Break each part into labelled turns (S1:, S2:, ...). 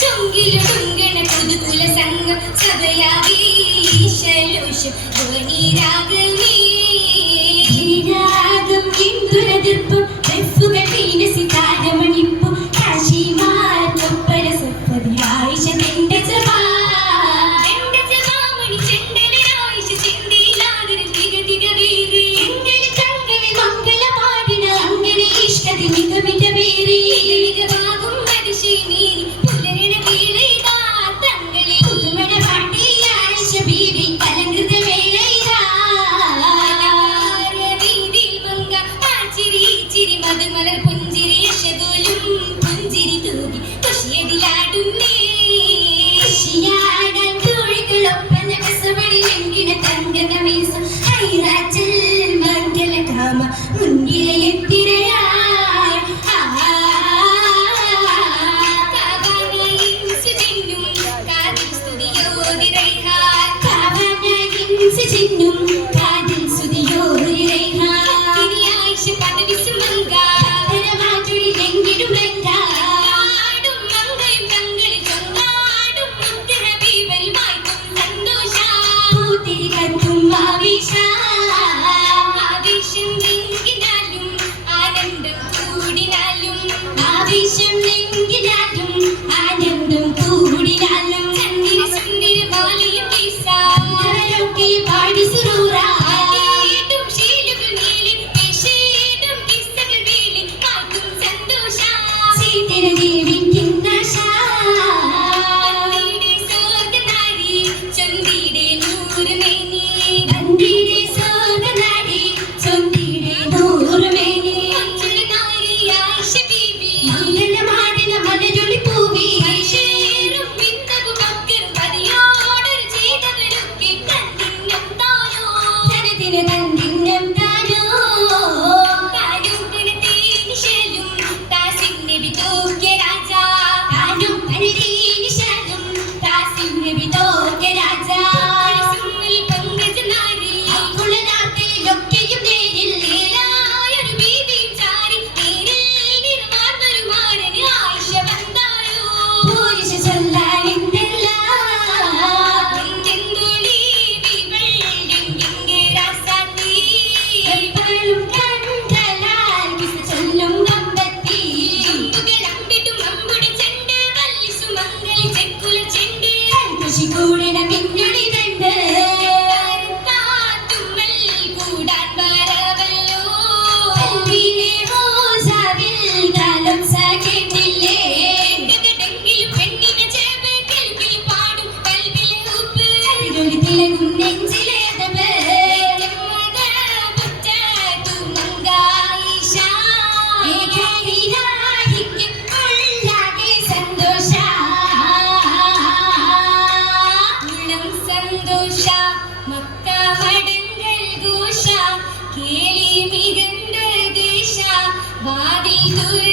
S1: ചൊങ്കിലൊടുങ്ങണ പുതുകുല സംഘം സഭയാകീശലോഷം കേളി മികന്ത ദിശ വാതിൽ തുറ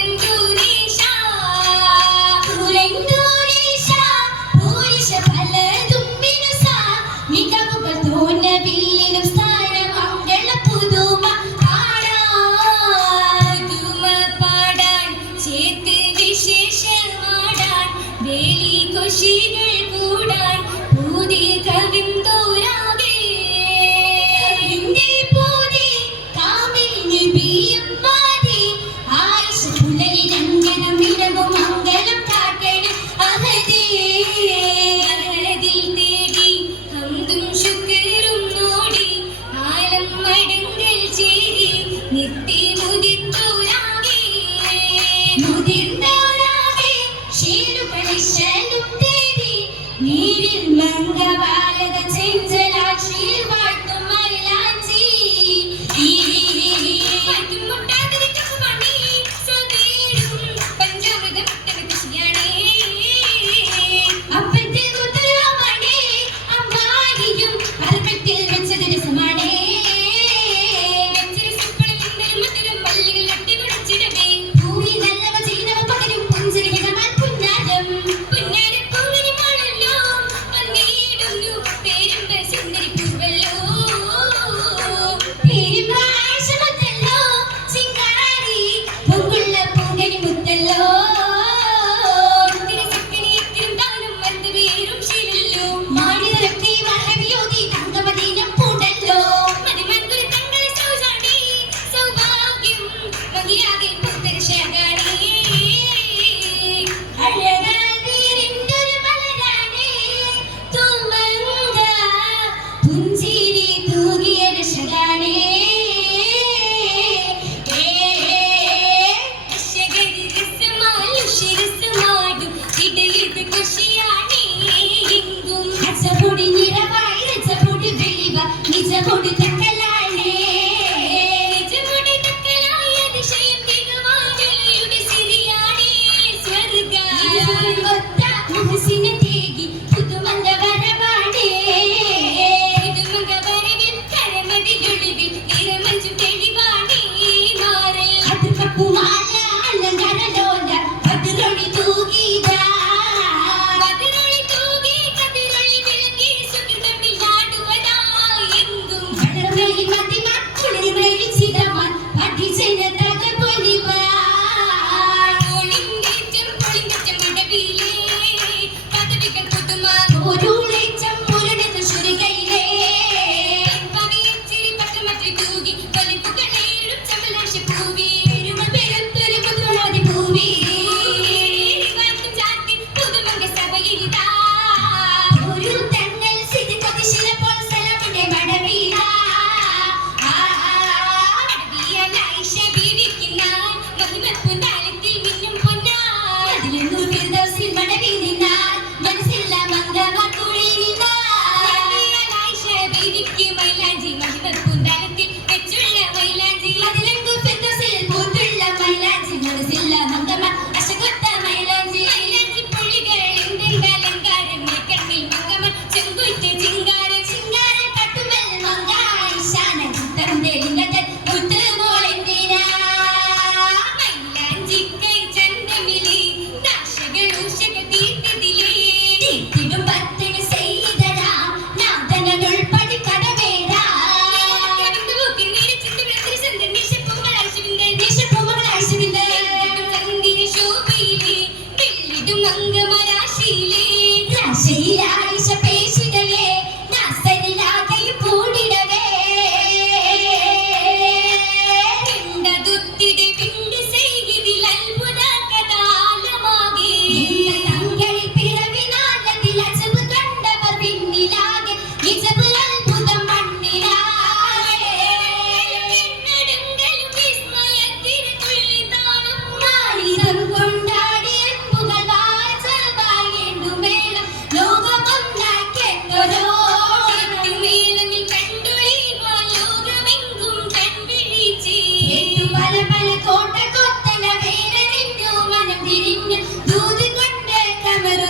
S1: in Manga Bala, the change.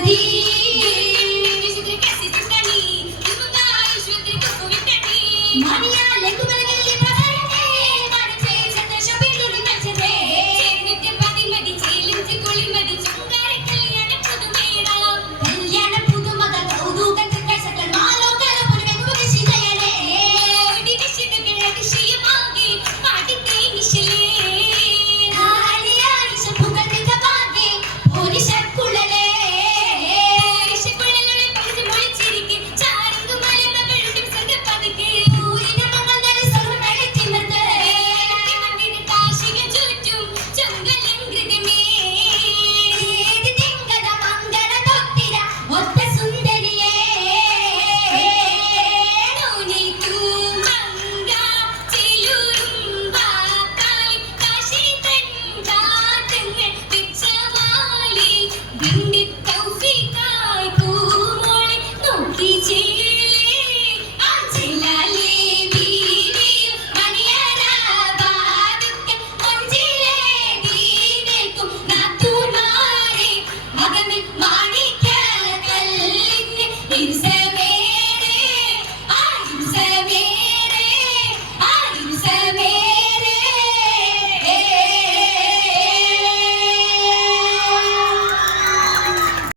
S1: Happy